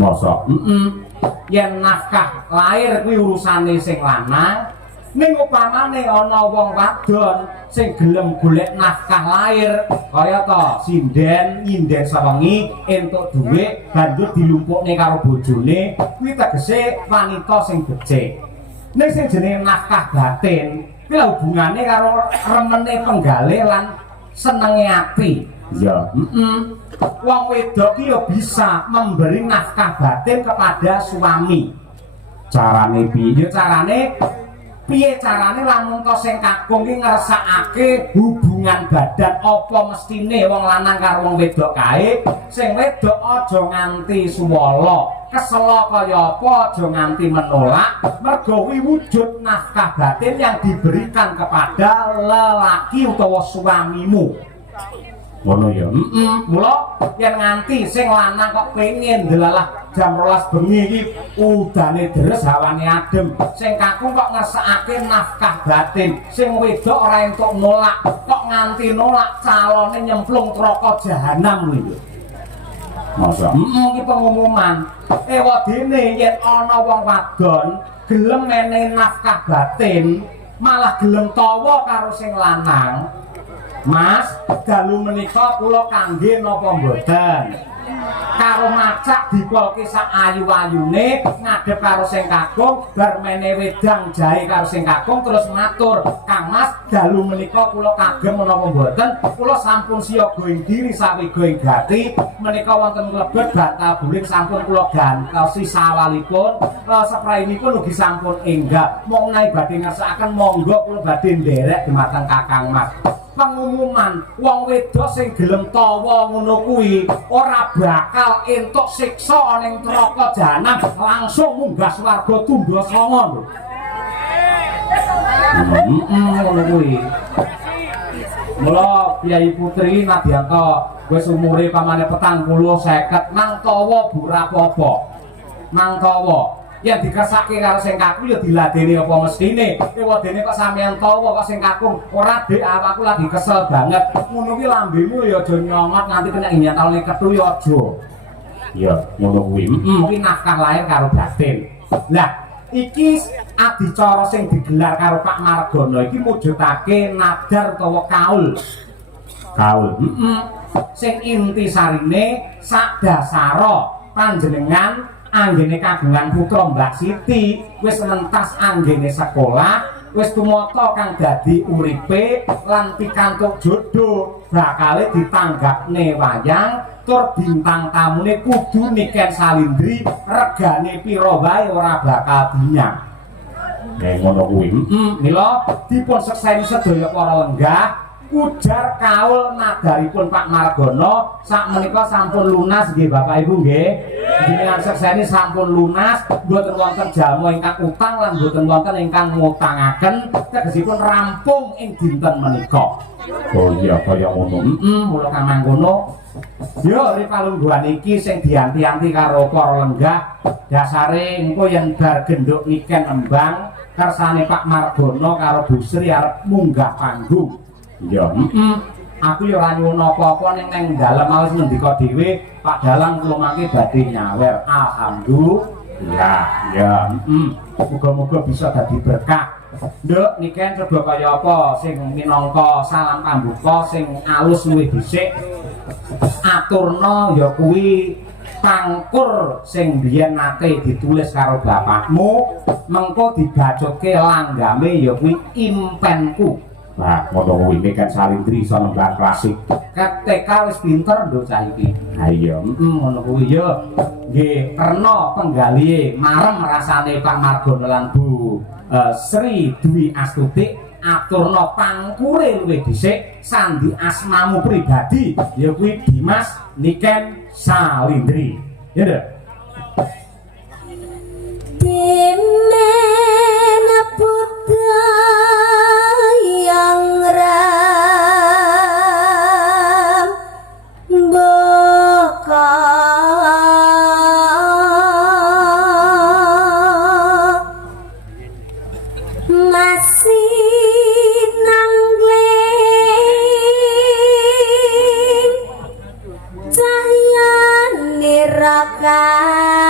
Mosok yen nafkah lair kuwi urusane sing lanang, ning upamane ana wong wadon sing gelem golek nafkah lair kaya to sinden nyinden sewengi entuk dhuwit banjur dilumpukne karo bojone, kuwi tegese wanita sing becik. Ning sing jenenge nafkah batin kuwi hubungane karo remene penggale lan senenge ati. Ya, wong wedok ki yo bisa memberi nafkah batin kepada suami. Carane piye? Piye carane lamun to sing kakung ki ngersakake hubungan badan apa mestine wong lanang karo wong wedok kae. Sing wedok aja nganti suwala, kesel kaya apa aja nganti menolak, mergo wujud nafkah batin yang diberikan kepada lelaki utawa suamimu. Ngono ya. Mula yen nganti sing lanang kok pengen delalah jam 12 bengi iki udane deres hawane adem, sing kakung kok ngersakake nafkah batin, sing wedok ora entuk nolak, kok nganti nolak calone nyemplung neraka jahanam lho. Masa iki pengumuman. Ewadene yen ana wong wadon gelem menehi nafkah batin, malah gelem tawa karo sing lanang. Mas, dalu menika kula kangge napa mboten? Karo macak dipolke sak ayu-ayune ngadep karo sing kakung, bar mene wedang jahe karo sing kakung terus matur, "Kang Mas, dalu menika kula kagem menapa mboten? Kula sampun siaga ing diri sawi going gati, menika wonten klebet bantal guling sampun kula gantosi sawalipun, seprainipun ugi sampun enggak. Mong naik badhe ngersakaken monggo kula badhe nderek dumateng Kakang Mas." Pengumuman wong wedok sing gelem tawa ngono kuwi ora bakal entuk siksa ning neraka jahanam, langsung munggah swarga tundha sanga lho. Ngono kuwi. Mula Kyai Putri Nadianto wis umure pamane 40 50 nang tawa bu ora apa-apa. Nang tawa yang dikersake karo sing kakung ya diladeni apa mestine. Ewadene kok sampean tawa kok sing kakung ora dek awakku lagi kesel banget. Ngono ki lambemu ya aja nyongot nganti kena nyatalne kethu ya aja. Ya ngono kuwi. Kuwi nafkah lair karo batin. Lah iki adicara sing digelar karo Pak Margono iki mujudake nadar utawa kaul. Kaul. Sing inti sarine sak dasara panjenengan anggene kagungan putra Mbak Siti wis mentas anggene sekolah, wis tumata kang dadi uripe lan pikantuk jodoh bakale ditanggapne wayang tur bintang tamune kudu Niken Salindri, regane pira wae ora bakal dinyang. Nek ngono kuwi, mila dipun sekseni sedaya para lenggah. Ujar kaul nadaripun Pak Margono sakmenika sampun lunas nggih Bapak Ibu nggih. Jenengan sekseni sampun lunas, mboten wonten jalma ingkang utang lan mboten wonten ingkang ngutangaken, tegesipun rampung ing dinten menika. Oh iya kaya ngono. Mula Kang mangkono yo ri palungguhan iki sing dianti-anti karo para lenggah, dasare engko yen bar genduk Niken embang kersane Pak Margono karo Bu Sri arep munggah panggung. Ya, aku ya ora nyuwun apa-apa ning dalem wis ngendika dhewe, Pak Dalang kula mangke badhe nyawer. Alhamdulillah. Ya, muga-muga bisa dadi berkah. Nduk Niken coba kaya apa sing minangka salam pambuka sing alus luwih dhisik. Aturna ya kuwi pangkur sing biyen nate ditulis karo bapakmu, mengko dibacoke langgame ya kuwi impenku. Nah, ngono kuwi Niken Salindri iso nembang klasik. TK wis pinter nduk cah iki. Ha iya, ngono kuwi ya. Nggih, terna penggalihe marem rasane Pak Margono lan Bu Sri Dwi Astuti aturna pangkure luwih dhisik sandi asmamu pribadi ya kuwi Dimas Niken Salindri. Ya ndak? Dimana putra yang ram boka masih nangling cahya nir rokan